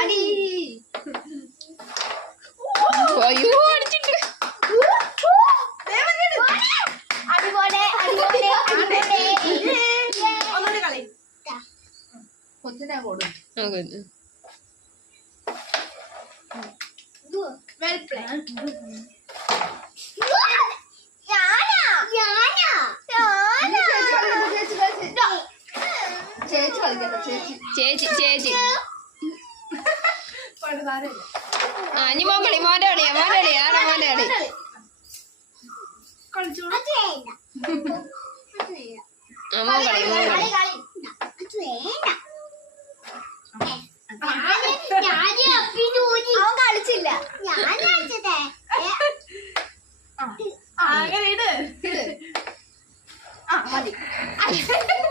അടി. അയ്യോ. അടിച്ചിട്ട്. കൊച്ചിനെ കൊടു വെൽ പ്ലേ ചേച്ചി ചേച്ചി. ആ ഇനി മോൻ കളി മോന്റെ കളിയാ മോന്റെ കളി ആരാ മോന്റെ കളി. ആ മോൻ കളി മോൻ കളി. 把你